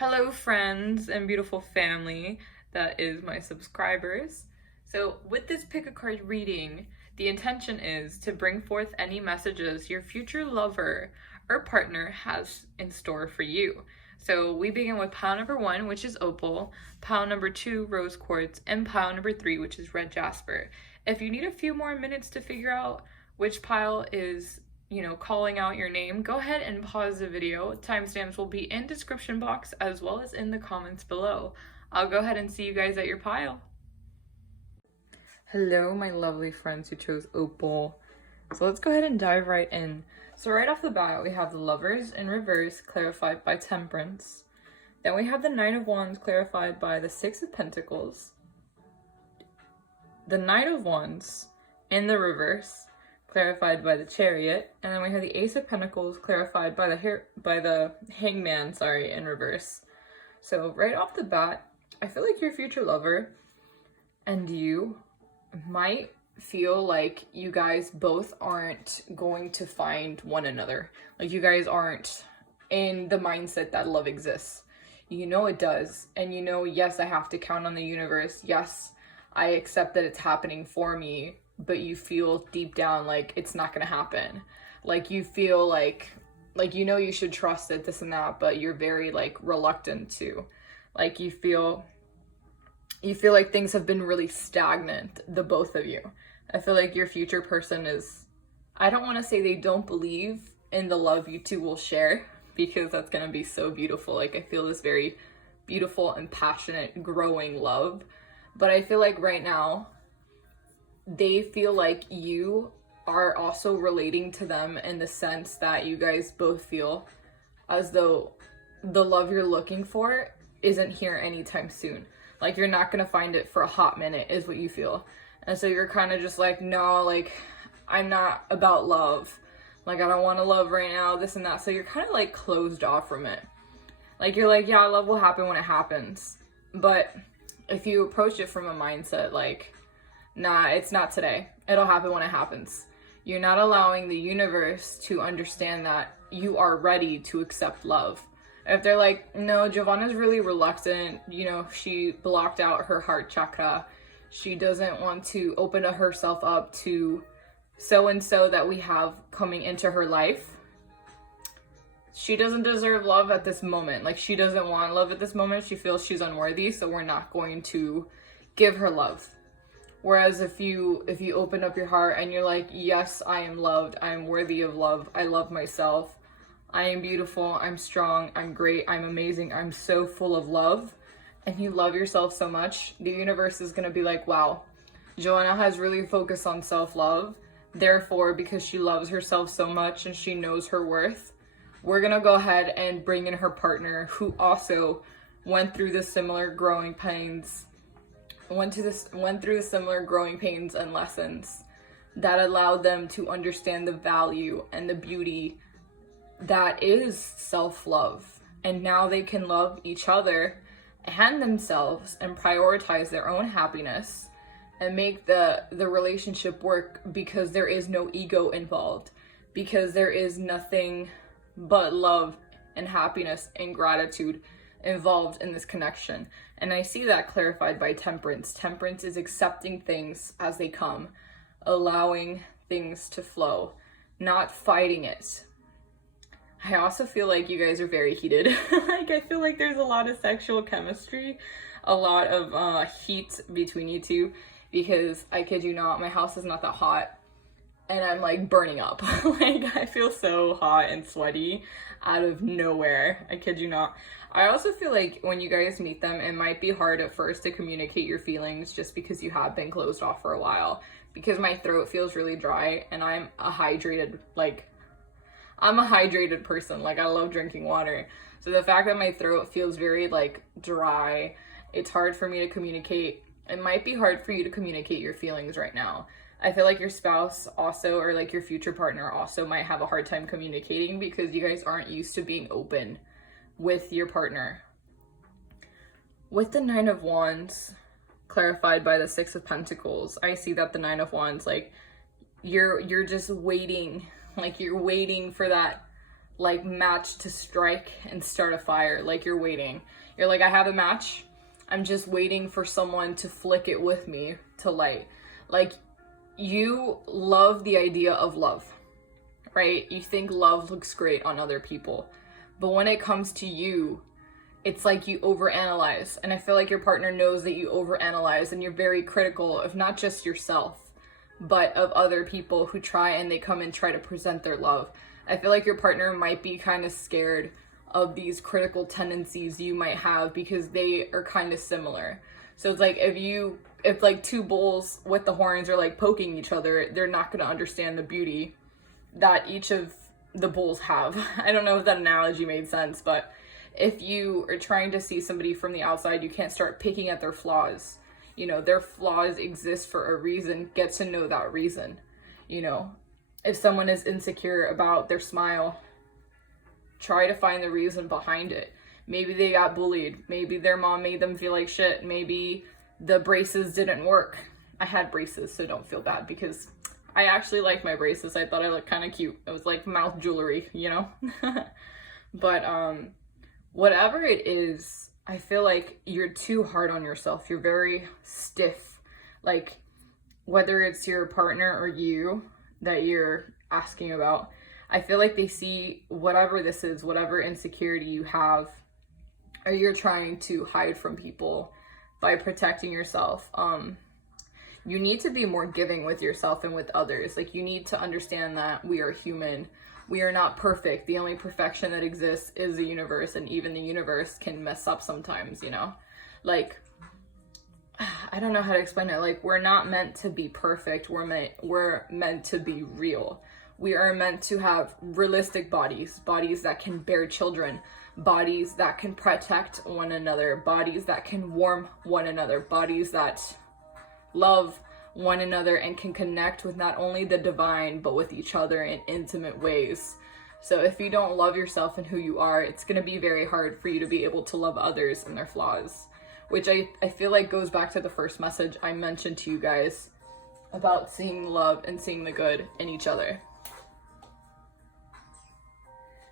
Hello, friends and beautiful family that is my subscribers. So, with this pick a card reading, the intention is to bring forth any messages your future lover or partner has in store for you. So, we begin with pile number 1, which is opal, pile number 2, rose quartz, and pile number 3, which is red jasper. If you need a few more minutes to figure out which pile is calling out your name, go ahead and pause the video. Timestamps will be in description box as well as in the comments below. I'll go ahead and see you guys at your pile. Hello, my lovely friends who chose opal. So let's go ahead and dive right in. So right off the bat, we have the Lovers in reverse, clarified by Temperance. Then we have the Knight of Wands, clarified by the Six of Pentacles. The Knight of Wands in the reverse, clarified by the Chariot, and then we have the Ace of Pentacles, clarified by the Hangman, in reverse. So right off the bat, I feel like your future lover and you might feel like you guys both aren't going to find one another. Like you guys aren't in the mindset that love exists. You know it does, and you know, yes, I have to count on the universe. Yes, I accept that it's happening for me. But you feel deep down like it's not gonna happen. Like you feel like you know you should trust it, this and that, but you're very reluctant to. Like you feel like things have been really stagnant, the both of you. I feel like your future person is, I don't want to say they don't believe in the love you two will share, because that's gonna be so beautiful. Like I feel this very beautiful and passionate growing love. But I feel like right now, they feel like you are also relating to them in the sense that you guys both feel as though the love you're looking for isn't here anytime soon. Like you're not gonna find it for a hot minute is what you feel. And so you're kind of just like, no, like I'm not about love. Like I don't want to love right now, this and that. So you're kind of like closed off from it. Like you're like, yeah, love will happen when it happens. But if you approach it from a mindset like, nah, it's not today. It'll happen when it happens. You're not allowing the universe to understand that you are ready to accept love. If they're like, no, Giovanna's really reluctant, she blocked out her heart chakra. She doesn't want to open herself up to so-and-so that we have coming into her life. She doesn't deserve love at this moment. Like she doesn't want love at this moment. She feels she's unworthy, so we're not going to give her love. Whereas if you open up your heart and you're like, yes, I am loved, I am worthy of love, I love myself, I am beautiful, I'm strong, I'm great, I'm amazing, I'm so full of love, and you love yourself so much, the universe is gonna be like, wow, Joanna has really focused on self-love, therefore, because she loves herself so much and she knows her worth, we're gonna go ahead and bring in her partner who also went through the similar growing pains, went through the similar growing pains and lessons that allowed them to understand the value and the beauty that is self-love. And now they can love each other and themselves and prioritize their own happiness and make the relationship work, because there is no ego involved, because there is nothing but love and happiness and gratitude involved in this connection. And I see that clarified by Temperance. Temperance is accepting things as they come, allowing things to flow, not fighting it. I also feel like you guys are very heated. Like I feel like there's a lot of sexual chemistry, a lot of heat between you two, because I kid you not, my house is not that hot and I'm like burning up. Like I feel so hot and sweaty out of nowhere. I kid you not. I also feel like when you guys meet them, it might be hard at first to communicate your feelings just because you have been closed off for a while. Because my throat feels really dry and I'm a hydrated person. Like I love drinking water. So the fact that my throat feels very dry, it's hard for me to communicate. It might be hard for you to communicate your feelings right now. I feel like your spouse also, or your future partner also might have a hard time communicating because you guys aren't used to being open with your partner. With the Nine of Wands clarified by the Six of Pentacles, I see that the Nine of Wands, you're just waiting, you're waiting for that like match to strike and start a fire. Like you're waiting. You're like, I have a match. I'm just waiting for someone to flick it with me to light. Like you love the idea of love, right? You think love looks great on other people. But when it comes to you, it's like you overanalyze. And I feel like your partner knows that you overanalyze and you're very critical of not just yourself, but of other people who try and they come and try to present their love. I feel like your partner might be kind of scared of these critical tendencies you might have because they are kind of similar. So it's like if like two bulls with the horns are like poking each other, they're not going to understand the beauty that each of the bulls have. I don't know if that analogy made sense, but if you are trying to see somebody from the outside, you can't start picking at their flaws. You know, their flaws exist for a reason. Get to know that reason. You know, if someone is insecure about their smile, try to find the reason behind it. Maybe they got bullied. Maybe their mom made them feel like shit. Maybe the braces didn't work. I had braces, so don't feel bad because I actually liked my braces. I thought I looked kind of cute. It was like mouth jewelry, you know? But whatever it is, I feel like you're too hard on yourself. You're very stiff. Like whether it's your partner or you that you're asking about, I feel like they see whatever this is, whatever insecurity you have, or you're trying to hide from people by protecting yourself. You need to be more giving with yourself and with others. Like you need to understand that we are human. We are not perfect. The only perfection that exists is the universe, and even the universe can mess up sometimes, you know? Like, I don't know how to explain it. Like, we're not meant to be perfect. We're meant to be real. We are meant to have realistic bodies that can bear children, bodies that can protect one another, bodies that can warm one another, bodies that love one another and can connect with not only the divine, but with each other in intimate ways. So if you don't love yourself and who you are, it's going to be very hard for you to be able to love others and their flaws, which I feel like goes back to the first message I mentioned to you guys about seeing love and seeing the good in each other.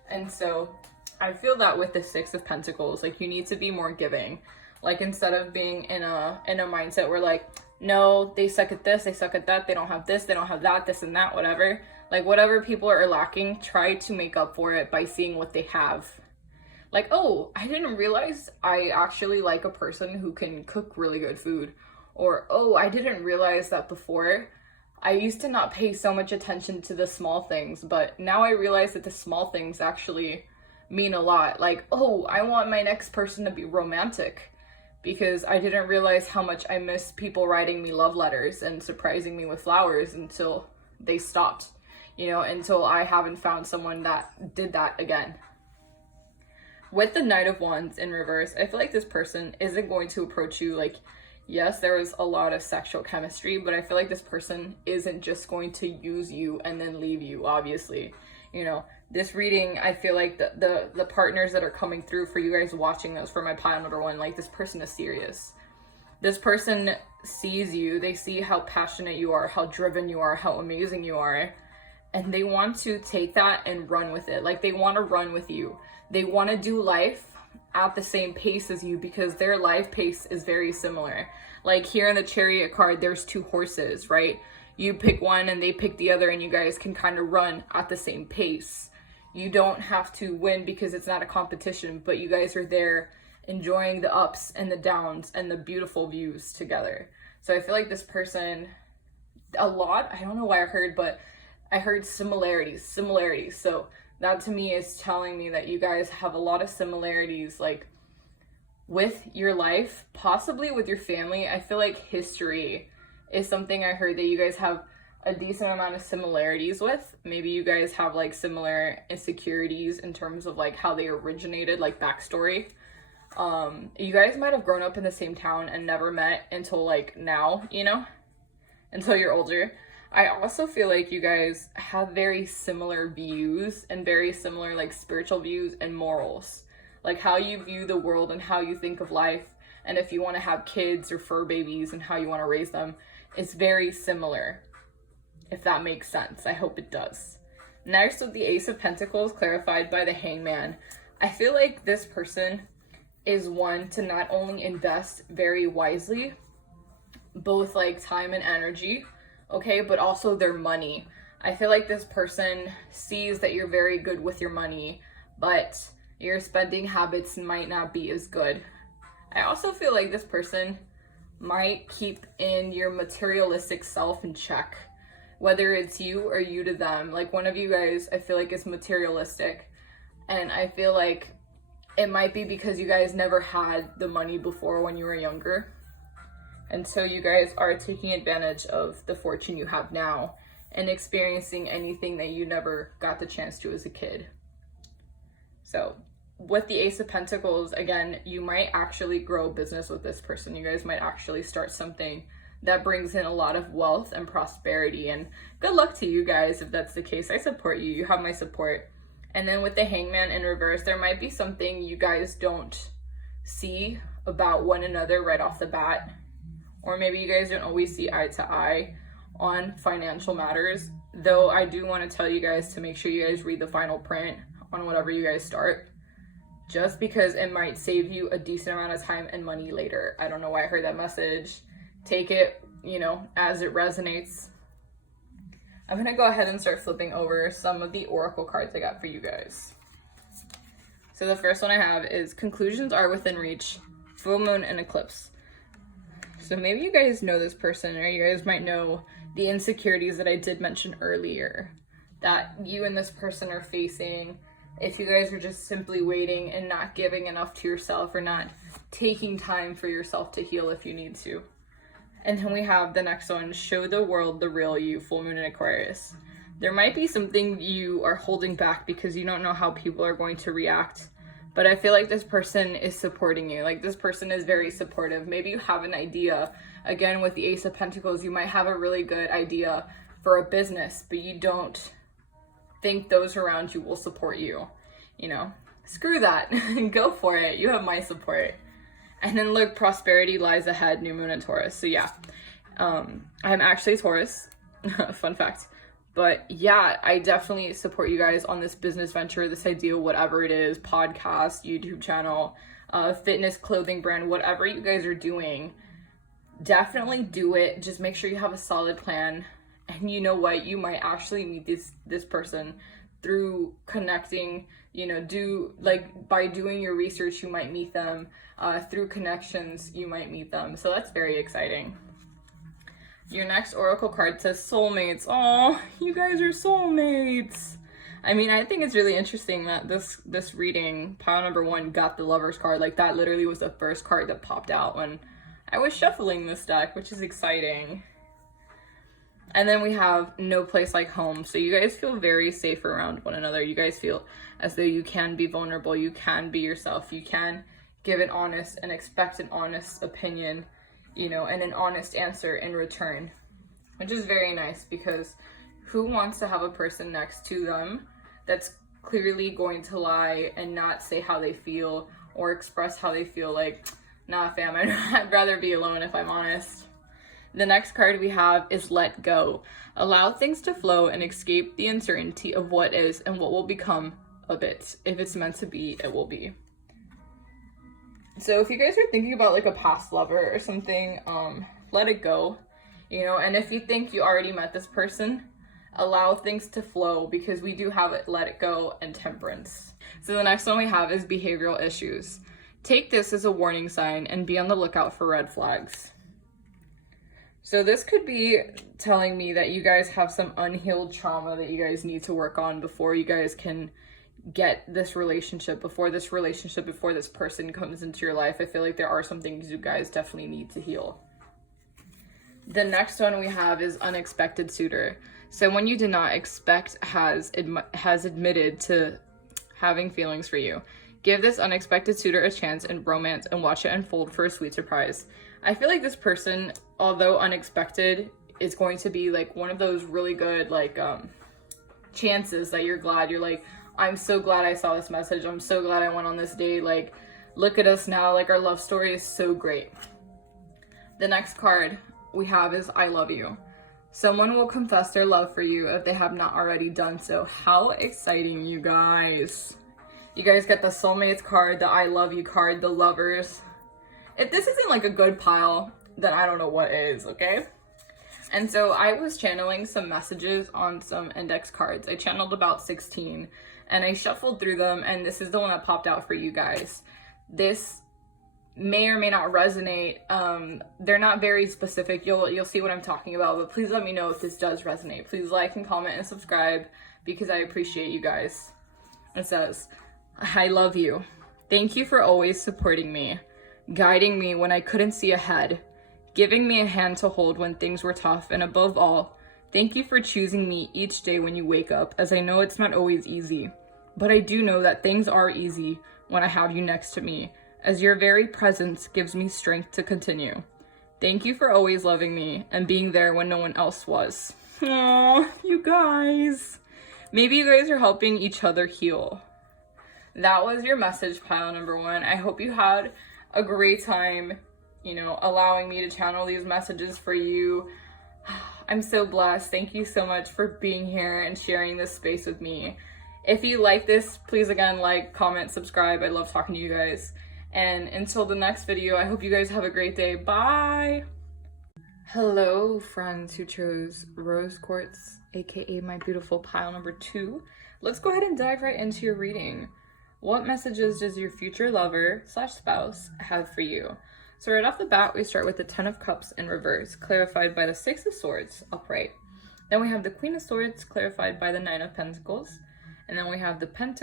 And so I feel that with the Six of Pentacles, like you need to be more giving. Like instead of being in a mindset where like, no, they suck at this, they suck at that, they don't have this, they don't have that, this and that, whatever. Like whatever people are lacking, try to make up for it by seeing what they have. Like, oh, I didn't realize I actually like a person who can cook really good food. Or, oh, I didn't realize that before. I used to not pay so much attention to the small things, but now I realize that the small things actually mean a lot. Like, oh, I want my next person to be romantic, because I didn't realize how much I miss people writing me love letters and surprising me with flowers until they stopped, you know, until I haven't found someone that did that again. With the Knight of Wands in reverse, I feel like this person isn't going to approach you like, yes, there is a lot of sexual chemistry, but I feel like this person isn't just going to use you and then leave you, obviously. You know, this reading, I feel like the partners that are coming through for you guys watching those for my pile number one, like this person is serious. This person sees you, they see how passionate you are, how driven you are, how amazing you are, and they want to take that and run with it. Like they want to run with you. They want to do life at the same pace as you because their life pace is very similar. Like here in the Chariot card, there's two horses, right? You pick one and they pick the other and you guys can kind of run at the same pace. You don't have to win because it's not a competition, but you guys are there enjoying the ups and the downs and the beautiful views together. So I feel like this person, a lot, I don't know why I heard, but I heard similarities. So that to me is telling me that you guys have a lot of similarities, like with your life, possibly with your family. I feel like history is something I heard that you guys have a decent amount of similarities with. Maybe you guys have like similar insecurities in terms of like how they originated, like backstory. You guys might have grown up in the same town and never met until like now, you know, until you're older. I also feel like you guys have very similar views and very similar like spiritual views and morals, like how you view the world and how you think of life. And if you want to have kids or fur babies and how you want to raise them, it's very similar, if that makes sense. I hope it does. Next, with the Ace of Pentacles clarified by the Hangman, I feel like this person is one to not only invest very wisely, both like time and energy, okay, but also their money. I feel like this person sees that you're very good with your money, but your spending habits might not be as good. I also feel like this person might keep in your materialistic self in check, whether it's you or you to them. Like one of you guys, I feel like is materialistic, and I feel like it might be because you guys never had the money before when you were younger, and so you guys are taking advantage of the fortune you have now and experiencing anything that you never got the chance to as a kid. So with the Ace of Pentacles, again, you might actually grow a business with this person. You guys might actually start something that brings in a lot of wealth and prosperity, and good luck to you guys if that's the case. I support you. You have my support. And then with the Hangman in reverse, there might be something you guys don't see about one another right off the bat, or maybe you guys don't always see eye to eye on financial matters, though I do want to tell you guys to make sure you guys read the final print on whatever you guys start, just because it might save you a decent amount of time and money later. I don't know why I heard that message. Take it, as it resonates. I'm gonna go ahead and start flipping over some of the oracle cards I got for you guys. So the first one I have is conclusions are within reach, full moon and eclipse. So maybe you guys know this person, or you guys might know the insecurities that I did mention earlier that you and this person are facing. If you guys are just simply waiting and not giving enough to yourself, or not taking time for yourself to heal if you need to. And then we have the next one, show the world the real you, full moon in Aquarius. There might be something you are holding back because you don't know how people are going to react, but I feel like this person is supporting you. Like this person is very supportive. Maybe you have an idea. Again, with the Ace of Pentacles, you might have a really good idea for a business, but you don't think those around you will support you. Screw that. Go for it. You have my support. And then look, prosperity lies ahead, new moon in Taurus. So yeah, I'm actually Taurus, fun fact. But yeah, I definitely support you guys on this business venture, this idea, whatever it is, podcast, YouTube channel, fitness, clothing brand, whatever you guys are doing, definitely do it. Just make sure you have a solid plan. And you know what? You might actually meet this person through connecting, by doing your research, you might meet them. Through connections, you might meet them. So that's very exciting. Your next oracle card says soulmates. Oh, you guys are soulmates. I mean, I think it's really interesting that this reading, pile number 1, got the Lover's card. Like that literally was the first card that popped out when I was shuffling this deck, which is exciting. And then we have no place like home. So you guys feel very safe around one another. You guys feel as though you can be vulnerable. You can be yourself. You can give an honest and expect an honest opinion, and an honest answer in return, which is very nice, because who wants to have a person next to them that's clearly going to lie and not say how they feel or express how they feel? Like, nah, fam, I'd rather be alone if I'm honest. The next card we have is let go. Allow things to flow and escape the uncertainty of what is and what will become of it. If it's meant to be, it will be. So if you guys are thinking about like a past lover or something, let it go, and if you think you already met this person, allow things to flow, because we do have it, let it go, and temperance. So the next one we have is behavioral issues. Take this as a warning sign and be on the lookout for red flags. So this could be telling me that you guys have some unhealed trauma that you guys need to work on before you guys can get this relationship, before this person comes into your life. I feel like there are some things you guys definitely need to heal. The next one we have is unexpected suitor. Someone you did not expect has admitted to having feelings for you. Give this unexpected suitor a chance in romance and watch it unfold for a sweet surprise. I feel like this person, although unexpected, is going to be like one of those really good chances that you're like, I'm so glad I saw this message. I'm so glad I went on this date. Like, look at us now. Like, our love story is so great. The next card we have is I love you. Someone will confess their love for you if they have not already done so. How exciting, you guys. You guys get the soulmates card, the I love you card, the lovers. If this isn't like a good pile, then I don't know what is, okay? And so I was channeling some messages on some index cards. I channeled about 16 and I shuffled through them, and this is the one that popped out for you guys. This may or may not resonate. They're not very specific. You'll see what I'm talking about, but please let me know if this does resonate. Please like and comment and subscribe because I appreciate you guys. It says, I love you. Thank you for always supporting me, guiding me when I couldn't see ahead, giving me a hand to hold when things were tough, and above all, thank you for choosing me each day when you wake up, as I know it's not always easy, but I do know that things are easy when I have you next to me, as your very presence gives me strength to continue. Thank you for always loving me and being there when no one else was. Aww, you guys. Maybe you guys are helping each other heal. That was your message pile number 1. I hope you had a great time, you know, allowing me to channel these messages for you. I'm so blessed. Thank you so much for being here and sharing this space with me. If you like this, please again, like, comment, subscribe. I love talking to you guys. And until the next video, I hope you guys have a great day. Bye! Hello, friends who chose Rose Quartz, aka my beautiful pile number 2. Let's go ahead and dive right into your reading. What messages does your future lover / spouse have for you? So right off the bat, we start with the 10 of Cups in reverse, clarified by the 6 of Swords upright. Then we have the Queen of Swords, clarified by the 9 of Pentacles. And then we have the Page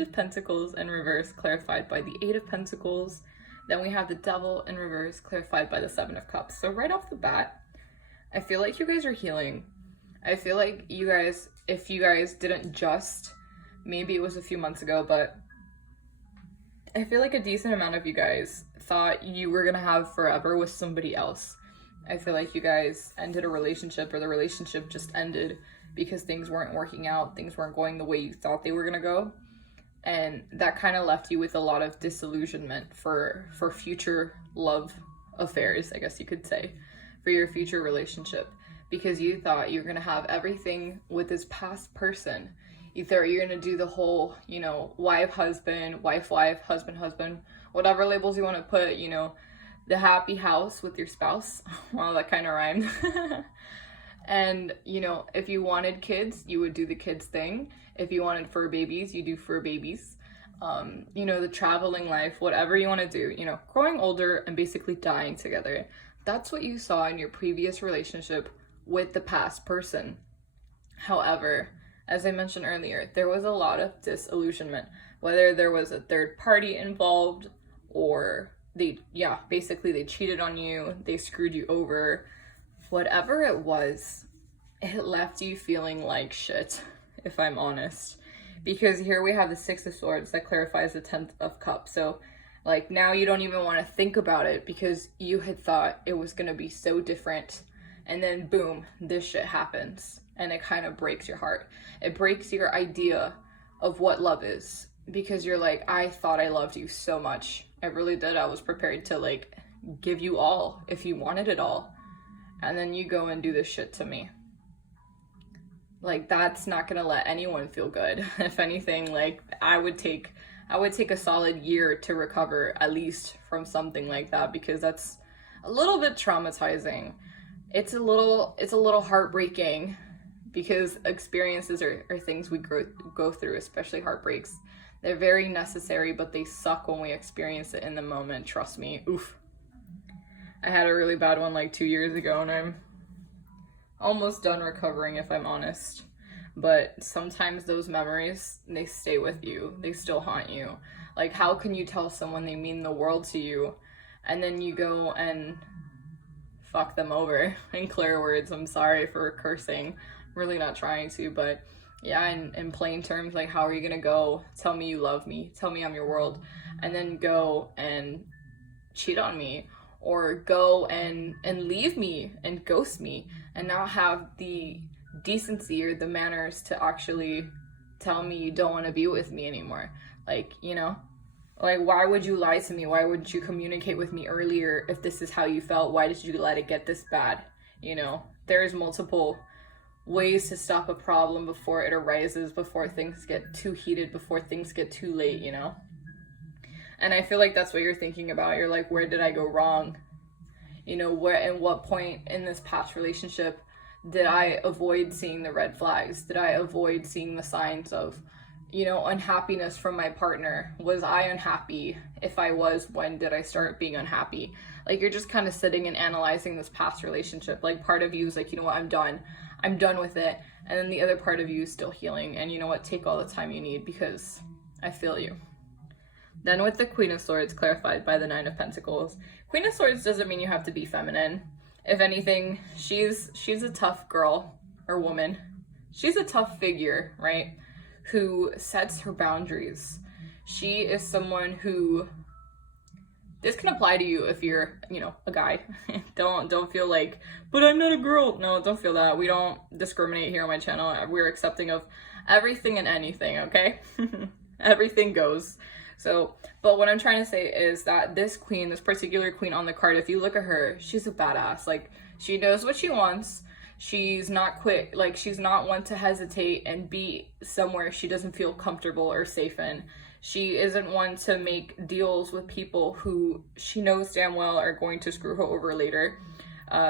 of Pentacles in reverse, clarified by the 8 of Pentacles. Then we have the Devil in reverse, clarified by the 7 of Cups. So right off the bat, I feel like you guys are healing. I feel like you guys, if you guys didn't just, maybe it was a few months ago, but I feel like a decent amount of you guys thought you were gonna have forever with somebody else. I feel like you guys ended a relationship, or the relationship just ended because things weren't working out, things weren't going the way you thought they were gonna go. And that kind of left you with a lot of disillusionment for future love affairs, I guess you could say, for your future relationship, because you thought you were gonna have everything with this past person. You thought you're gonna do the whole, you know, wife, husband, husband, whatever labels you wanna put, you know, the happy house with your spouse. Wow, that kind of rhymed. And, you know, if you wanted kids, you would do the kids thing. If you wanted fur babies, you do fur babies. You know, the traveling life, whatever you want to do, you know, growing older and basically dying together. That's what you saw in your previous relationship with the past person. However, as I mentioned earlier, there was a lot of disillusionment, whether there was a third party involved, or basically they cheated on you, they screwed you over. Whatever it was, it left you feeling like shit, if I'm honest. Because here we have the 6 of Swords that clarifies the 10th of Cups. So, like, now you don't even want to think about it because you had thought it was going to be so different. And then, boom, this shit happens. And it kind of breaks your heart. It breaks your idea of what love is. Because you're like, I thought I loved you so much. I really did. I was prepared to, like, give you all if you wanted it all. And then you go and do this shit to me. Like, that's not gonna let anyone feel good. If anything, like, I would take a solid year to recover, at least from something like that, because that's a little bit traumatizing. It's a little heartbreaking, because experiences are things we go through, especially heartbreaks. They're very necessary, but they suck when we experience it in the moment. Trust me. Oof. I had a really bad one like 2 years ago, and I'm almost done recovering, if I'm honest. But sometimes those memories, they stay with you. They still haunt you. Like, how can you tell someone they mean the world to you, and then you go and fuck them over? In clear words, I'm sorry for cursing. I'm really not trying to, but yeah, in plain terms, like, how are you gonna go tell me you love me, tell me I'm your world, and then go and cheat on me? Or go and leave me and ghost me and not have the decency or the manners to actually tell me you don't want to be with me anymore. Like, you know, like, why would you lie to me? Why wouldn't you communicate with me earlier if this is how you felt? Why did you let it get this bad? You know, there's multiple ways to stop a problem before it arises, before things get too heated, before things get too late, you know? And I feel like that's what you're thinking about. You're like, where did I go wrong? You know, where, at what point in this past relationship did I avoid seeing the red flags? Did I avoid seeing the signs of, you know, unhappiness from my partner? Was I unhappy? If I was, when did I start being unhappy? Like, you're just kind of sitting and analyzing this past relationship. Like, part of you is like, you know what, I'm done with it. And then the other part of you is still healing. And you know what, take all the time you need, because I feel you. Then with the Queen of Swords, clarified by the Nine of Pentacles. Queen of Swords doesn't mean you have to be feminine. If anything, she's a tough girl or woman. She's a tough figure, right? Who sets her boundaries. She is someone who, this can apply to you if you're, you know, a guy. Don't feel like, but I'm not a girl. No, don't feel that. We don't discriminate here on my channel. We're accepting of everything and anything, okay? Everything goes. So, but what I'm trying to say is that this queen, this particular queen on the card, if you look at her, she's a badass. Like, she knows what she wants. She's not quick, like, she's not one to hesitate and be somewhere she doesn't feel comfortable or safe in. She isn't one to make deals with people who she knows damn well are going to screw her over later.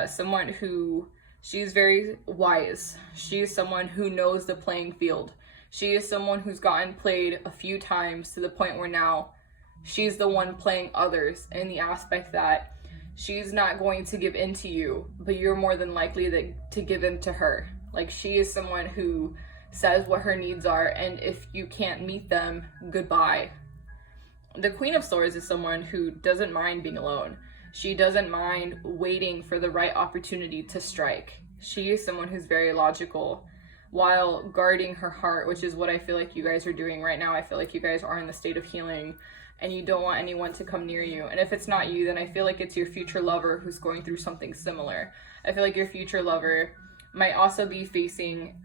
Someone who, she's very wise. She's someone who knows the playing field. She is someone who's gotten played a few times to the point where now she's the one playing others, in the aspect that she's not going to give in to you, but you're more than likely to give in to her. Like, she is someone who says what her needs are, and if you can't meet them, goodbye. The Queen of Swords is someone who doesn't mind being alone. She doesn't mind waiting for the right opportunity to strike. She is someone who's very logical while guarding her heart, which is what I feel like you guys are doing right now. I feel like you guys are in the state of healing, and you don't want anyone to come near you. And if it's not you, then I feel like it's your future lover who's going through something similar. I feel like your future lover might also be facing,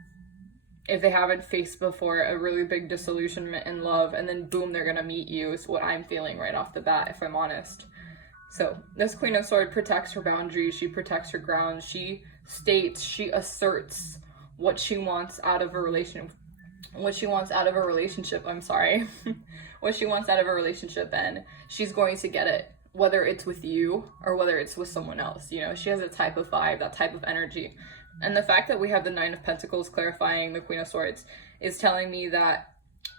if they haven't faced before, a really big disillusionment in love, and then boom, they're gonna meet you, is what I'm feeling right off the bat, if I'm honest. So this Queen of Swords protects her boundaries, she protects her ground, she states, she asserts what she wants out of a relationship, what she wants out of a relationship, and she's going to get it, whether it's with you or whether it's with someone else. You know, she has a type of vibe, that type of energy. And the fact that we have the Nine of Pentacles clarifying the Queen of Swords is telling me that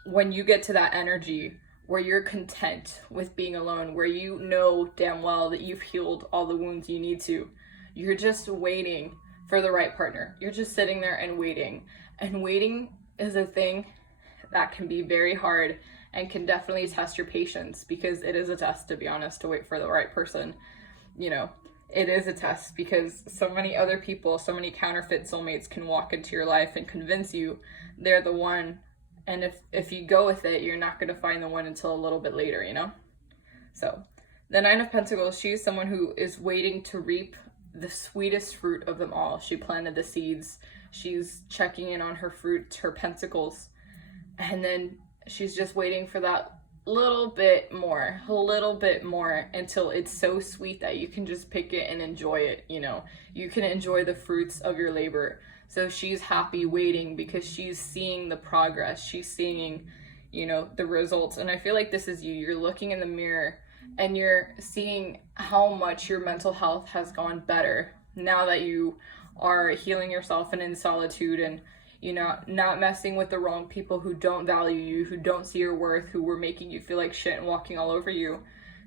when you get to that energy where you're content with being alone, where you know damn well that you've healed all the wounds you need to, you're just waiting for the right partner. You're just sitting there and waiting. And waiting is a thing that can be very hard and can definitely test your patience, because it is a test, to be honest, to wait for the right person. You know, it is a test, because so many other people, so many counterfeit soulmates can walk into your life and convince you they're the one. And if you go with it, you're not going to find the one until a little bit later, you know? So the Nine of Pentacles, she's someone who is waiting to reap the sweetest fruit of them all. She planted the seeds. She's checking in on her fruit, her pentacles. And then she's just waiting for that little bit more until it's so sweet that you can just pick it and enjoy it, you know? You can enjoy the fruits of your labor. So she's happy waiting because she's seeing the progress. She's seeing, you know, the results. And I feel like this is you. You're looking in the mirror and you're seeing how much your mental health has gone better now that you are healing yourself and in solitude, and, you know, not messing with the wrong people who don't value you, who don't see your worth, who were making you feel like shit and walking all over you.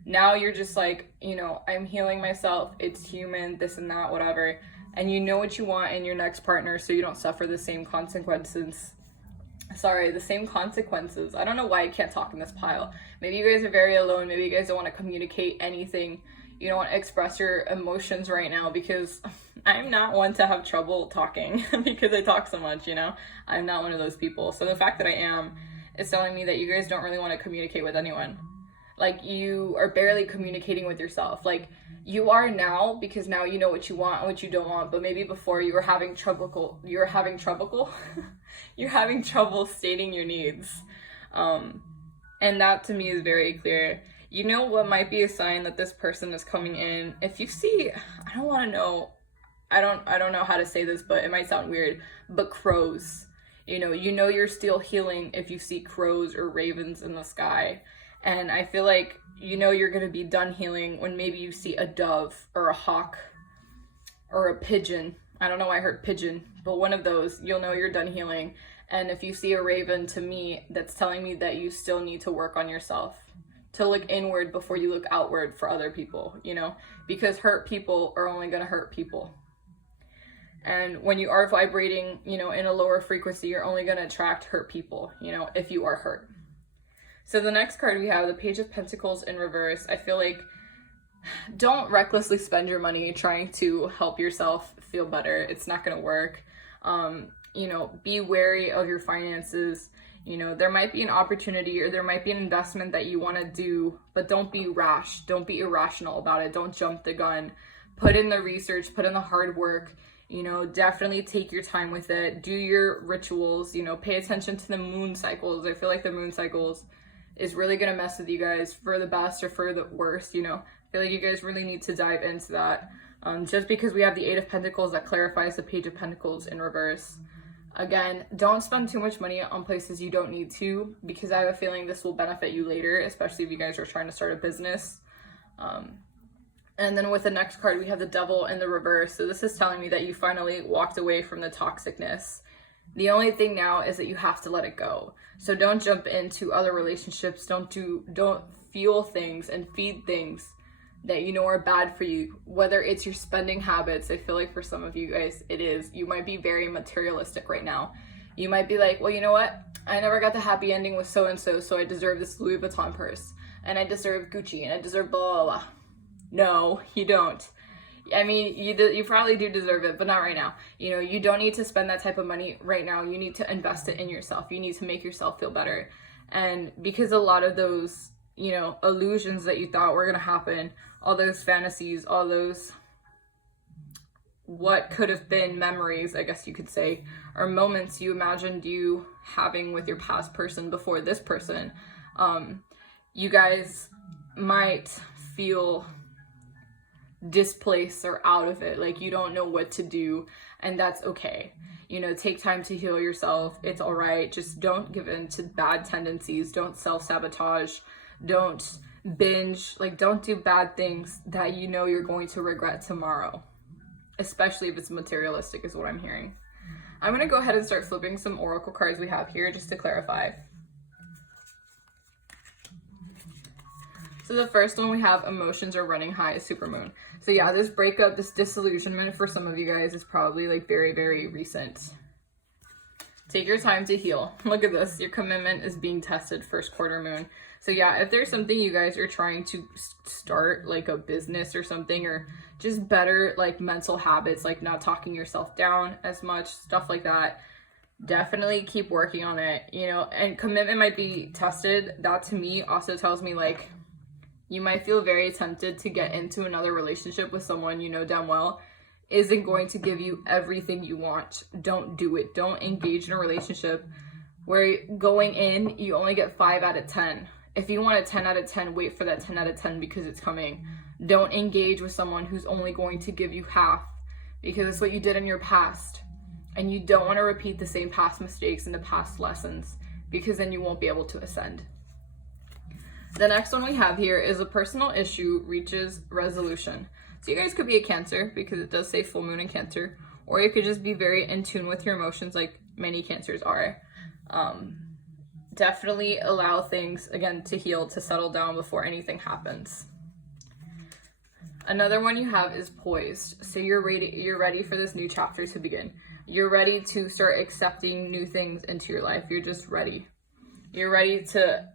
Now you're just like, you know, I'm healing myself. It's human, this and that, whatever. And you know what you want in your next partner, so you don't suffer the same consequences. I don't know why I can't talk in this pile. Maybe you guys are very alone. Maybe you guys don't want to communicate anything. You don't want to express your emotions right now, because I'm not one to have trouble talking because I talk so much, you know? I'm not one of those people. So the fact that I am is telling me that you guys don't really want to communicate with anyone. Like, you are barely communicating with yourself. Like, you are now, because now you know what you want and what you don't want, but maybe before you were having trouble you're having trouble stating your needs. And that to me is very clear. You know what might be a sign that this person is coming in? If you see, I don't want to know I don't know how to say this, but it might sound weird, but crows. You know you're still healing if you see crows or ravens in the sky. And I feel like you're going to be done healing when maybe you see a dove or a hawk or a pigeon. I don't know why I heard pigeon, but one of those, you'll know you're done healing. And if you see a raven, to me, that's telling me that you still need to work on yourself, to look inward before you look outward for other people, because hurt people are only going to hurt people. And when you are vibrating, in a lower frequency, you're only going to attract hurt people, if you are hurt. So the next card we have, the Page of Pentacles in reverse. I feel like don't recklessly spend your money trying to help yourself feel better. It's not going to work. Be wary of your finances. There might be an opportunity or there might be an investment that you want to do, but don't be rash. Don't be irrational about it. Don't jump the gun. Put in the research, put in the hard work. Definitely take your time with it. Do your rituals, pay attention to the moon cycles. I feel like the moon cycles is really going to mess with you guys for the best or for the worst, I feel like you guys really need to dive into that. Just because we have the Eight of Pentacles that clarifies the Page of Pentacles in reverse. Again, don't spend too much money on places you don't need to, because I have a feeling this will benefit you later, especially if you guys are trying to start a business. And then with the next card, we have the Devil in the reverse. So this is telling me that you finally walked away from the toxicness. The only thing now is that you have to let it go. So don't jump into other relationships. Don't fuel things and feed things that are bad for you. Whether it's your spending habits, I feel like for some of you guys it is. You might be very materialistic right now. You might be like, well, you know what? I never got the happy ending with so-and-so, so I deserve this Louis Vuitton purse. And I deserve Gucci, and I deserve blah, blah, blah. No, you don't. I mean, you probably do deserve it, but not right now. You don't need to spend that type of money right now. You need to invest it in yourself. You need to make yourself feel better. And because a lot of those, illusions that you thought were going to happen, all those fantasies, all those what could have been memories, I guess you could say, or moments you imagined you having with your past person before this person, you guys might feel displaced or out of it, like you don't know what to do, and that's okay. Take time to heal yourself. It's all right. Just don't give in to bad tendencies. Don't self-sabotage. Don't binge. Don't do bad things that you're going to regret tomorrow, especially if it's materialistic, is what I'm hearing. I'm going to go ahead and start flipping some oracle cards we have here just to clarify. So the first one we have, emotions are running high, supermoon. So yeah, this breakup, this disillusionment for some of you guys is probably very, very recent. Take your time to heal. Look at this. Your commitment is being tested, first quarter moon. So yeah, if there's something you guys are trying to start, like a business or something, or just better mental habits, like not talking yourself down as much, stuff like that, definitely keep working on it, and commitment might be tested. That to me also tells me you might feel very tempted to get into another relationship with someone damn well isn't going to give you everything you want. Don't do it. Don't engage in a relationship where going in, you only get 5 out of 10. If you want a 10 out of 10, wait for that 10 out of 10 because it's coming. Don't engage with someone who's only going to give you half, because it's what you did in your past. And you don't want to repeat the same past mistakes and the past lessons, because then you won't be able to ascend. The next one we have here is a personal issue reaches resolution. So you guys could be a Cancer, because it does say full moon in Cancer, or you could just be very in tune with your emotions like many Cancers are. Definitely allow things, again, to heal, to settle down before anything happens. Another one you have is poised. So you're ready for this new chapter to begin. You're ready to start accepting new things into your life. You're just ready. You're ready to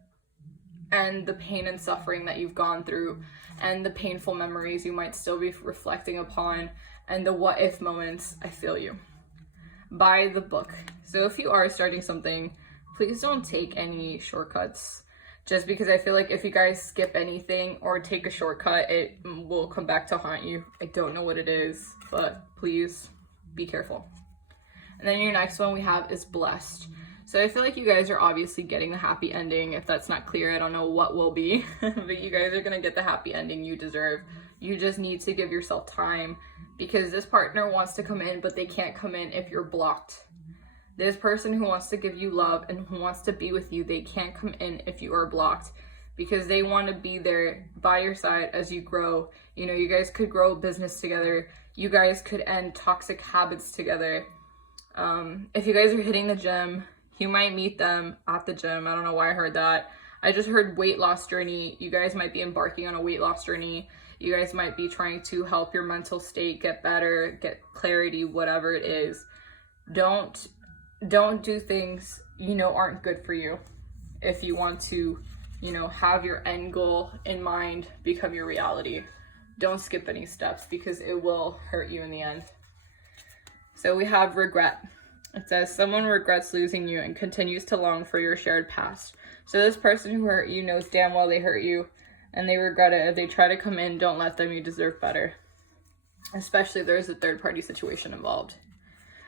end the pain and suffering that you've gone through, and the painful memories you might still be reflecting upon, and the what if moments. I feel you. Buy the book. So if you are starting something, please don't take any shortcuts, just because I feel like if you guys skip anything or take a shortcut, it will come back to haunt you. I don't know what it is, but please be careful. And then your next one we have is blessed. So I feel like you guys are obviously getting the happy ending. If that's not clear, I don't know what will be. But you guys are going to get the happy ending you deserve. You just need to give yourself time, because this partner wants to come in, but they can't come in if you're blocked. This person who wants to give you love and who wants to be with you, they can't come in if you are blocked, because they want to be there by your side as you grow. You know, you guys could grow a business together. You guys could end toxic habits together. If you guys are hitting the gym, you might meet them at the gym. I don't know why I heard that. I just heard weight loss journey. You guys might be embarking on a weight loss journey. You guys might be trying to help your mental state get better, get clarity, whatever it is. Don't do things you know aren't good for you if you want to, you know, have your end goal in mind become your reality. Don't skip any steps, because it will hurt you in the end. So we have regret. It says someone regrets losing you and continues to long for your shared past. So this person who hurt you knows damn well they hurt you and they regret it. If they try to come in, don't let them. You deserve better. Especially if there's a third party situation involved.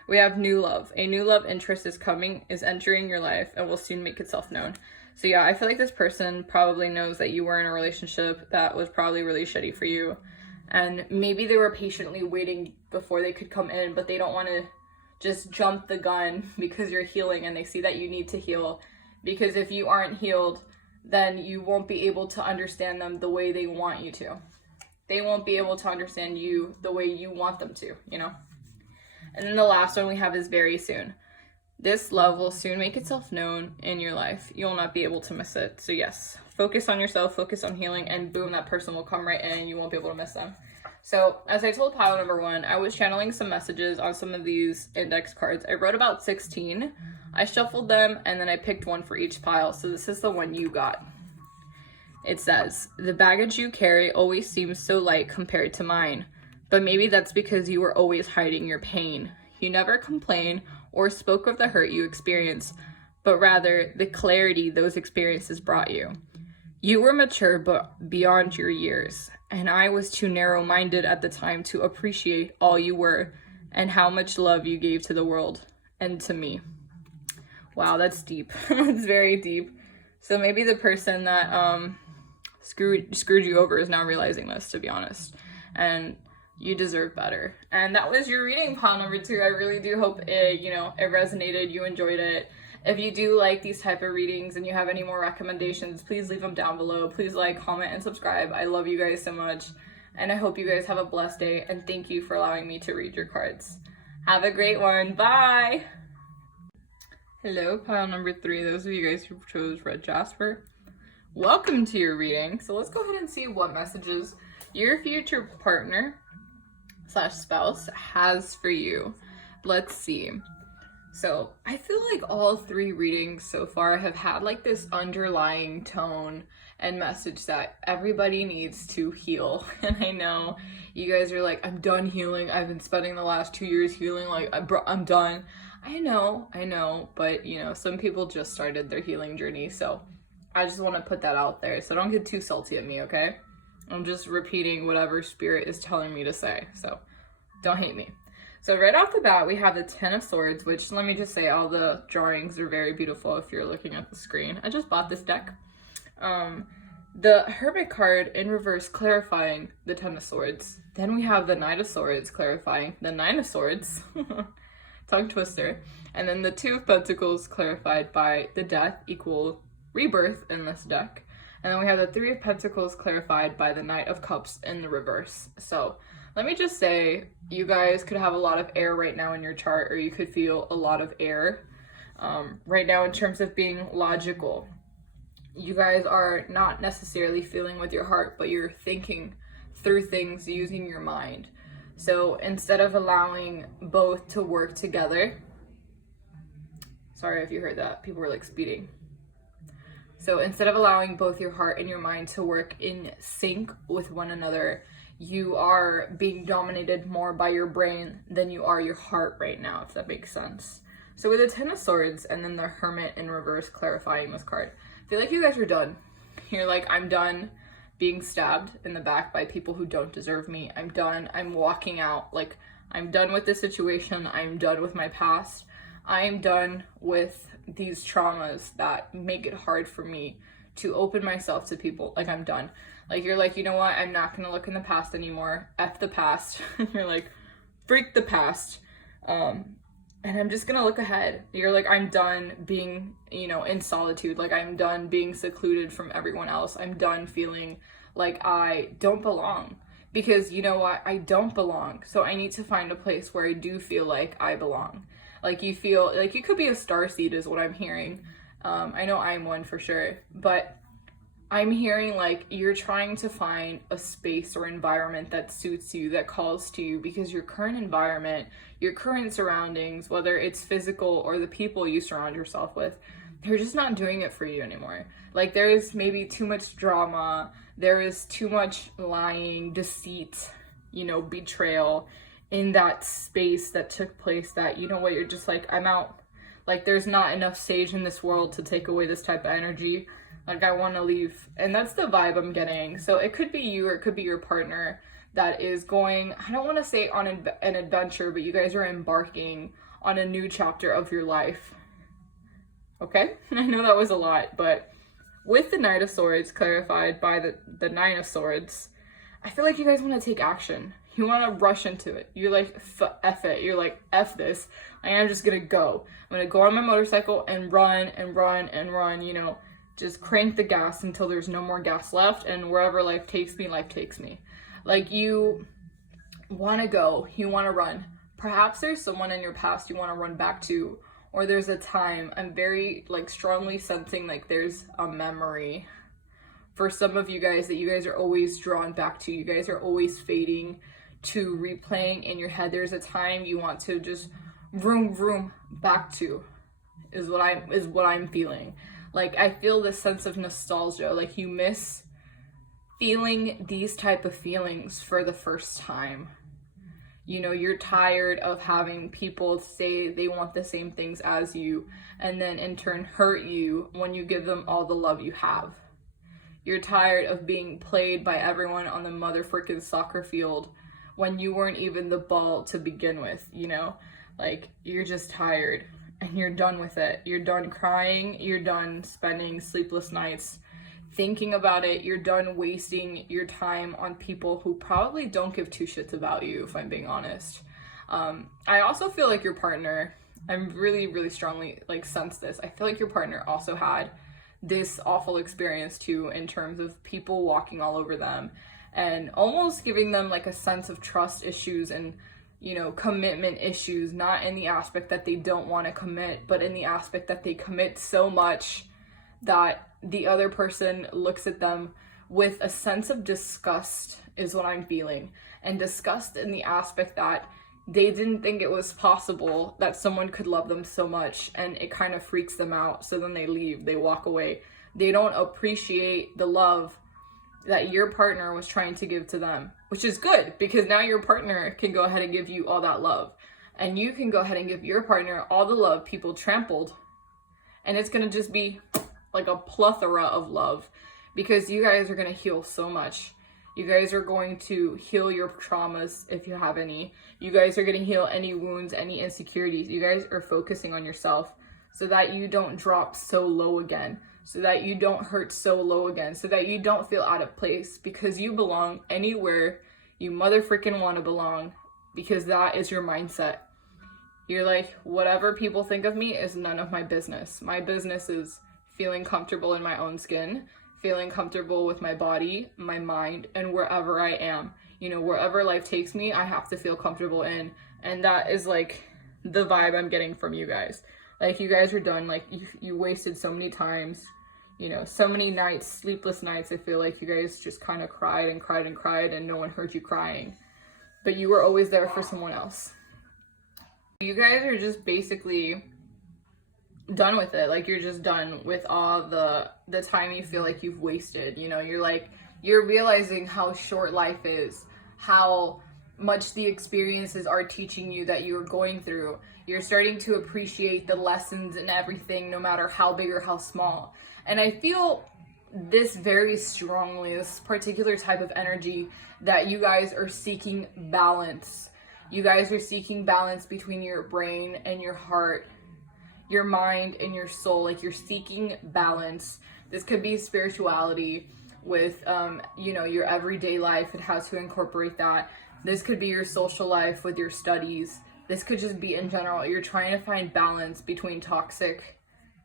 We have new love. A new love interest is entering your life and will soon make itself known. So yeah, I feel like this person probably knows that you were in a relationship that was probably really shitty for you. And maybe they were patiently waiting before they could come in, but they don't want to just jump the gun because you're healing and they see that you need to heal. Because if you aren't healed, then you won't be able to understand them the way they want you to. They won't be able to understand you the way you want them to, you know? And then the last one we have is very soon. This love will soon make itself known in your life. You'll not be able to miss it. So yes, focus on yourself, focus on healing, and boom, that person will come right in and you won't be able to miss them. So as I told pile number 1, I was channeling some messages on some of these index cards. I wrote about 16. I shuffled them and then I picked one for each pile. So this is the one you got. It says, the baggage you carry always seems so light compared to mine. But maybe that's because you were always hiding your pain. You never complain or spoke of the hurt you experienced, but rather the clarity those experiences brought you. You were mature but beyond your years, and I was too narrow-minded at the time to appreciate all you were and how much love you gave to the world and to me. Wow, that's deep. That's very deep. So maybe the person that screwed you over is now realizing this, to be honest. And you deserve better. And that was your reading, pile number 2. I really do hope it resonated, you enjoyed it. If you do like these type of readings and you have any more recommendations, please leave them down below. Please like, comment, and subscribe. I love you guys so much. And I hope you guys have a blessed day. And thank you for allowing me to read your cards. Have a great one. Bye! Hello, pile number 3. Those of you guys who chose Red Jasper, welcome to your reading. So let's go ahead and see what messages your future partner / spouse has for you. Let's see. So I feel like all 3 readings so far have had like this underlying tone and message that everybody needs to heal. And I know you guys are like, I'm done healing. I've been spending the last 2 years healing. Like, I'm done. I know, but you know, some people just started their healing journey. So I just want to put that out there. So don't get too salty at me, okay? I'm just repeating whatever spirit is telling me to say. So don't hate me. So right off the bat, we have the 10 of Swords, which let me just say all the drawings are very beautiful if you're looking at the screen. I just bought this deck. The Hermit card in reverse clarifying the 10 of Swords. Then we have the Knight of Swords clarifying the 9 of Swords. Tongue twister. And then the 2 of Pentacles clarified by the Death equal rebirth in this deck. And then we have the 3 of Pentacles clarified by the Knight of Cups in the reverse. So let me just say, you guys could have a lot of air right now in your chart, or you could feel a lot of air right now in terms of being logical. You guys are not necessarily feeling with your heart, but you're thinking through things using your mind. So instead of allowing both to work together, sorry if you heard that, people were like speeding. So instead of allowing both your heart and your mind to work in sync with one another, you are being dominated more by your brain than you are your heart right now, if that makes sense. So with the 10 of Swords and then the Hermit in reverse clarifying this card, I feel like you guys are done. You're like, I'm done being stabbed in the back by people who don't deserve me. I'm done. I'm walking out. Like, I'm done with this situation. I'm done with my past. I am done with these traumas that make it hard for me to open myself to people. Like, I'm done. Like, you're like, you know what? I'm not going to look in the past anymore. F the past. You're like, freak the past. And I'm just going to look ahead. You're like, I'm done being, you know, in solitude. Like, I'm done being secluded from everyone else. I'm done feeling like I don't belong. Because, you know what? I don't belong. So I need to find a place where I do feel like I belong. Like, you feel like you could be a starseed is what I'm hearing. I know I'm one for sure. But I'm hearing like you're trying to find a space or environment that suits you, that calls to you, because your current environment, your current surroundings, whether it's physical or the people you surround yourself with, they're just not doing it for you anymore. Like, there is maybe too much drama, there is too much lying, deceit, you know, betrayal in that space that took place that, you know what, you're just like, I'm out. Like, there's not enough sage in this world to take away this type of energy. Like, I want to leave. And that's the vibe I'm getting. So it could be you or it could be your partner that is going, I don't want to say on an adventure, but you guys are embarking on a new chapter of your life. Okay? I know that was a lot, but with the Knight of Swords clarified by the Nine of Swords, I feel like you guys want to take action. You want to rush into it. You're like, F it. You're like, F this. I am just going to go. I'm going to go on my motorcycle and run and run and run, you know. Just crank the gas until there's no more gas left, and wherever life takes me, life takes me. Like, you want to go, you want to run. Perhaps there's someone in your past you want to run back to, or there's a time. I'm very, like, strongly sensing like there's a memory for some of you guys that you guys are always drawn back to. You guys are always fading to replaying in your head. There's a time you want to just vroom back to, is what I'm feeling. Like, I feel this sense of nostalgia. Like, you miss feeling these type of feelings for the first time. You know, you're tired of having people say they want the same things as you, and then in turn hurt you when you give them all the love you have. You're tired of being played by everyone on the mother frickin' soccer field when you weren't even the ball to begin with, you know? Like, you're just tired. And you're done with it. You're done crying. You're done spending sleepless nights thinking about it. You're done wasting your time on people who probably don't give two shits about you, if I'm being honest. I also feel like your partner, I'm really strongly like sense this. I feel like your partner also had this awful experience too, in terms of people walking all over them and almost giving them like a sense of trust issues and, you know, commitment issues, not in the aspect that they don't want to commit, but in the aspect that they commit so much that the other person looks at them with a sense of disgust, is what I'm feeling. And disgust in the aspect that they didn't think it was possible that someone could love them so much, and it kind of freaks them out. So then they leave, they walk away. They don't appreciate the love that your partner was trying to give to them, which is good, because now your partner can go ahead and give you all that love, and you can go ahead and give your partner all the love people trampled, and it's going to just be like a plethora of love, because you guys are going to heal so much. You guys are going to heal your traumas if you have any. You guys are going to heal any wounds, any insecurities. You guys are focusing on yourself so that you don't drop so low again, so that you don't hurt so low again, so that you don't feel out of place, because you belong anywhere you mother freaking want to belong, because that is your mindset. You're like, whatever people think of me is none of my business. My business is feeling comfortable in my own skin, feeling comfortable with my body, my mind, and wherever I am. You know, wherever life takes me, I have to feel comfortable in. And that is like the vibe I'm getting from you guys. Like, you guys are done. Like, you wasted so many times, you know, so many nights, sleepless nights. I feel like you guys just kind of cried and no one heard you crying. But you were always there for someone else. You guys are just basically done with it. Like, you're just done with all the time you feel like you've wasted. You know, you're realizing how short life is, how much the experiences are teaching you that you're going through. You're starting to appreciate the lessons and everything, no matter how big or how small. And I feel this very strongly, this particular type of energy, that you guys are seeking balance. You guys are seeking balance between your brain and your heart, your mind and your soul. Like, you're seeking balance This could be spirituality with, you know, your everyday life and how to incorporate that. This could be your social life with your studies. This could just be in general, you're trying to find balance between toxic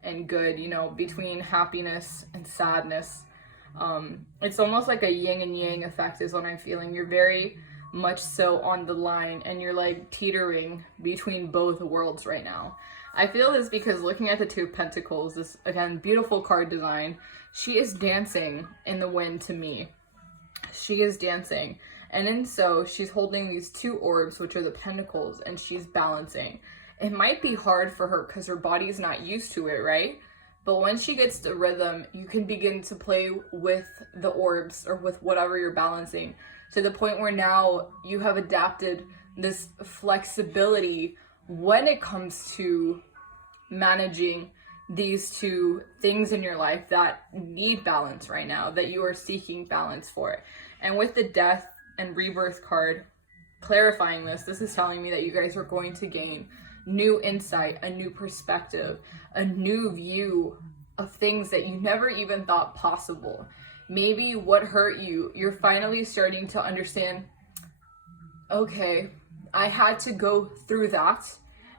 and good, you know, between happiness and sadness. It's almost like a yin and yang effect is what I'm feeling. You're very much so on the line and you're like teetering between both worlds right now. I feel this because looking at the Two of Pentacles, this, again, beautiful card design, she is dancing in the wind to me. She is dancing. And in so, she's holding these two orbs, which are the pentacles, and she's balancing. It might be hard for her because her body's not used to it, right? But when she gets the rhythm, you can begin to play with the orbs or with whatever you're balancing to the point where now you have adapted this flexibility when it comes to managing these two things in your life that need balance right now, that you are seeking balance for. And with the Death and Rebirth card clarifying this is telling me that you guys are going to gain new insight, a new perspective, a new view of things that you never even thought possible. Maybe what hurt you, you're finally starting to understand, okay, I had to go through that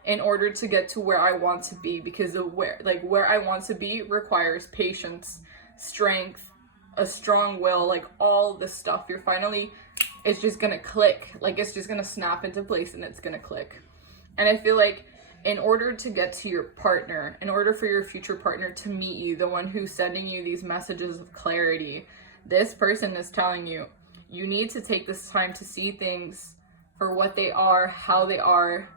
in order to get to where I want to be, because of where I want to be requires patience, strength, a strong will, like all this stuff. You're finally, it's just gonna click, like it's just gonna snap into place and it's gonna click. And I feel like in order to get to your partner, in order for your future partner to meet you, the one who's sending you these messages of clarity, this person is telling you, you need to take this time to see things for what they are, how they are,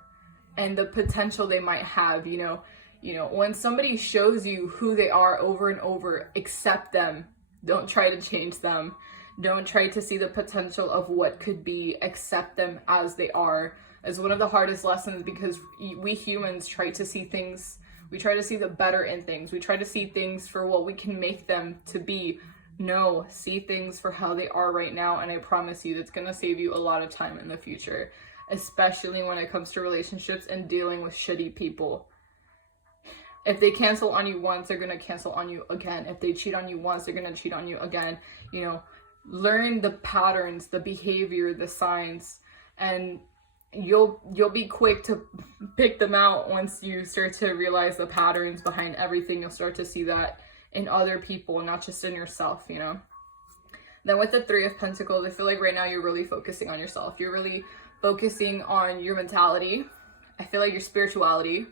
and the potential they might have. You know, when somebody shows you who they are over and over, accept them. Don't try to change them. Don't try to see the potential of what could be. Accept them as they are. Is one of the hardest lessons, because we humans try to see things, we try to see the better in things. We try to see things for what we can make them to be. No, see things for how they are right now, and I promise you that's going to save you a lot of time in the future, especially when it comes to relationships and dealing with shitty people. If they cancel on you once, they're going to cancel on you again. If they cheat on you once, they're going to cheat on you again. You know, learn the patterns, the behavior, the signs, and you'll be quick to pick them out once you start to realize the patterns behind everything. You'll start to see that in other people, not just in yourself, you know. Then with the Three of Pentacles, I feel like right now you're really focusing on yourself. You're really focusing on your mentality. I feel like your spirituality,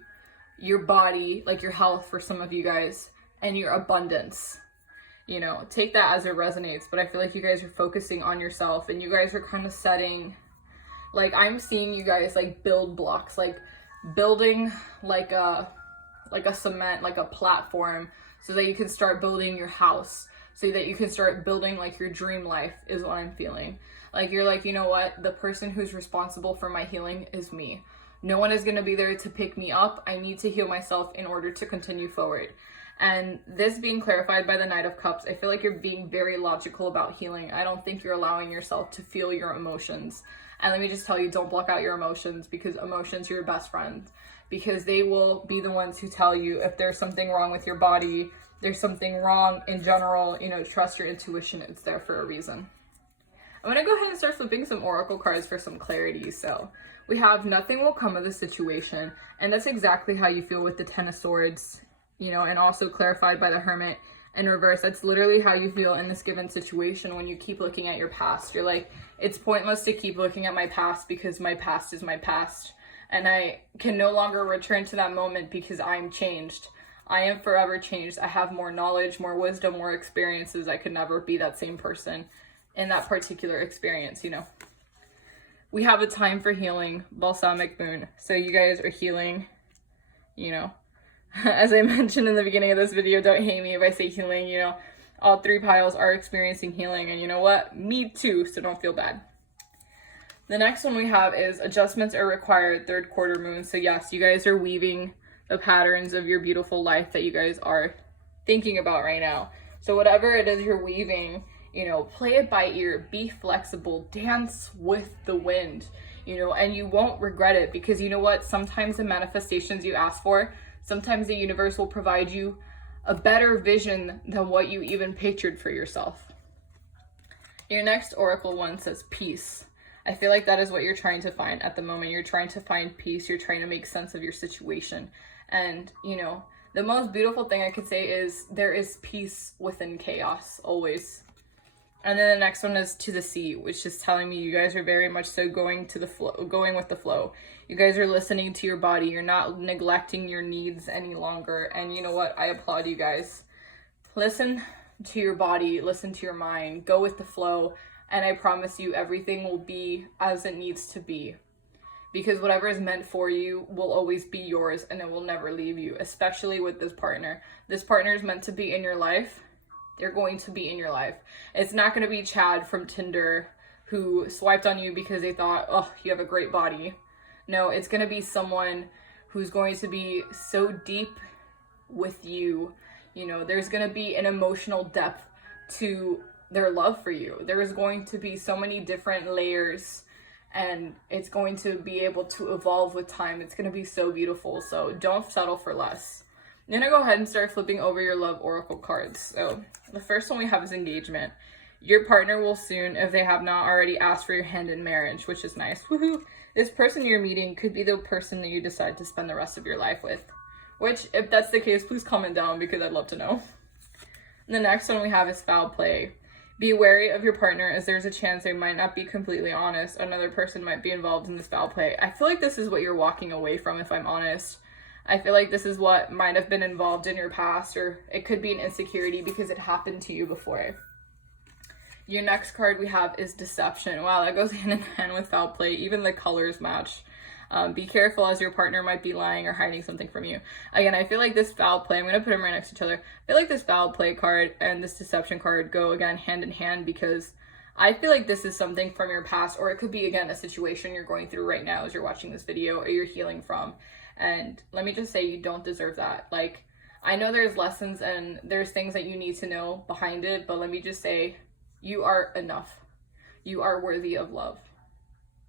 your body, like your health for some of you guys, and your abundance. You know, take that as it resonates, but I feel like you guys are focusing on yourself, and you guys are kind of setting, like I'm seeing you guys like build blocks, like building like a cement, like a platform, so that you can start building your house, so that you can start building like your dream life is what I'm feeling. Like you're like, you know what, the person who's responsible for my healing is me. No one is going to be there to pick me up. I need to heal myself in order to continue forward. And this being clarified by the Knight of Cups, I feel like you're being very logical about healing. I don't think you're allowing yourself to feel your emotions. And let me just tell you, don't block out your emotions, because emotions are your best friend. Because they will be the ones who tell you if there's something wrong with your body, there's something wrong in general, you know, trust your intuition. It's there for a reason. I'm going to go ahead and start flipping some oracle cards for some clarity. So we have nothing will come of the situation. And that's exactly how you feel with the Ten of Swords, you know, and also clarified by the Hermit in reverse. That's literally how you feel in this given situation when you keep looking at your past. You're like, it's pointless to keep looking at my past because my past is my past. And I can no longer return to that moment because I'm changed. I am forever changed. I have more knowledge, more wisdom, more experiences. I could never be that same person in that particular experience, you know. We have a time for healing, balsamic moon. So you guys are healing, you know. As I mentioned in the beginning of this video, don't hate me if I say healing, you know. All three piles are experiencing healing, and you know what? Me too, so don't feel bad. The next one we have is adjustments are required, third quarter moon. So yes, you guys are weaving the patterns of your beautiful life that you guys are thinking about right now. So whatever it is you're weaving, you know, play it by ear, be flexible, dance with the wind, you know, and you won't regret it, because you know what? Sometimes the manifestations you ask for, sometimes the universe will provide you a better vision than what you even pictured for yourself. Your next oracle one says peace. I feel like that is what you're trying to find at the moment. You're trying to find peace. You're trying to make sense of your situation. And, you know, the most beautiful thing I could say is there is peace within chaos, always. And then the next one is to the sea, which is telling me you guys are very much so going with the flow. You guys are listening to your body. You're not neglecting your needs any longer. And you know what? I applaud you guys. Listen to your body, listen to your mind, go with the flow, and I promise you everything will be as it needs to be. Because whatever is meant for you will always be yours and it will never leave you, especially with this partner. This partner is meant to be in your life. They're going to be in your life. It's not going to be Chad from Tinder who swiped on you because they thought, oh, you have a great body. No, it's going to be someone who's going to be so deep with you. You know, there's going to be an emotional depth to their love for you. There's going to be so many different layers and it's going to be able to evolve with time. It's going to be so beautiful. So don't settle for less. I'm going to go ahead and start flipping over your love oracle cards. So the first one we have is engagement. Your partner will soon, if they have not already, asked for your hand in marriage, which is nice. Woohoo! This person you're meeting could be the person that you decide to spend the rest of your life with. Which, if that's the case, please comment down because I'd love to know. And the next one we have is foul play. Be wary of your partner as there's a chance they might not be completely honest. Another person might be involved in this foul play. I feel like this is what you're walking away from, if I'm honest. I feel like this is what might have been involved in your past, or it could be an insecurity because it happened to you before. Your next card we have is deception. Wow, that goes hand in hand with foul play. Even the colors match. Be careful as your partner might be lying or hiding something from you. Again, I feel like this foul play, I'm going to put them right next to each other. I feel like this foul play card and this deception card go, again, hand in hand because I feel like this is something from your past, or it could be, again, a situation you're going through right now as you're watching this video or you're healing from. And let me just say, you don't deserve that. Like, I know there's lessons and there's things that you need to know behind it, but let me just say, you are enough. You are worthy of love.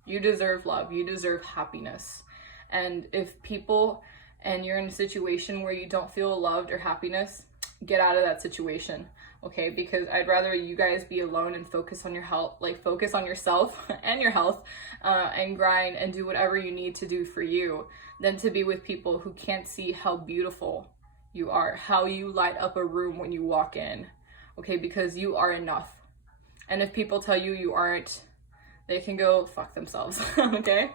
You deserve love. You deserve happiness. And if people and you're in a situation where you don't feel loved or happiness, get out of that situation. Okay, because I'd rather you guys be alone and focus on your health, like focus on yourself and your health, and grind and do whatever you need to do for you, than to be with people who can't see how beautiful you are, how you light up a room when you walk in. Okay, because you are enough. And if people tell you you aren't, they can go fuck themselves. Okay?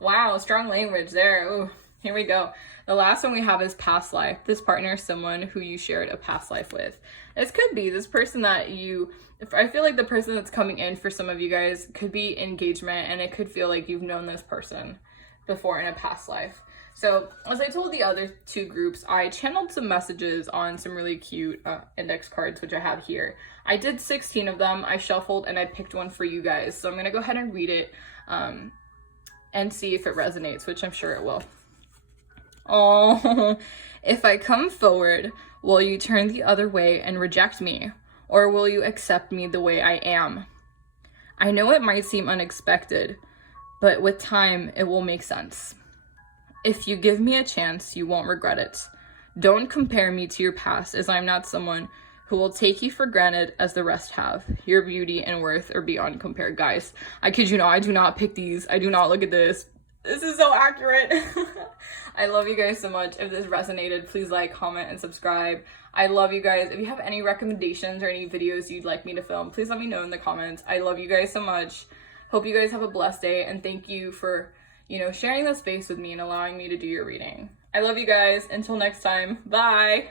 Wow, strong language there. Ooh. Here we go. The last one we have is past life. This partner is someone who you shared a past life with. This could be this person that I feel like the person that's coming in for some of you guys could be engagement, and it could feel like you've known this person before in a past life. So as I told the other two groups, I channeled some messages on some really cute index cards, which I have here. I did 16 of them. I shuffled and I picked one for you guys. So I'm going to go ahead and read it and see if it resonates, which I'm sure it will. Oh, if I come forward, will you turn the other way and reject me? Or will you accept me the way I am? I know it might seem unexpected, but with time, it will make sense. If you give me a chance, you won't regret it. Don't compare me to your past, as I'm not someone who will take you for granted as the rest have. Your beauty and worth are beyond compare. Guys, I kid you not, I do not pick these. I do not look at this. This is so accurate. I love you guys so much. If this resonated, please like, comment, and subscribe. I love you guys. If you have any recommendations or any videos you'd like me to film, please let me know in the comments. I love you guys so much. Hope you guys have a blessed day, and thank you for, sharing this space with me and allowing me to do your reading. I love you guys. Until next time, bye.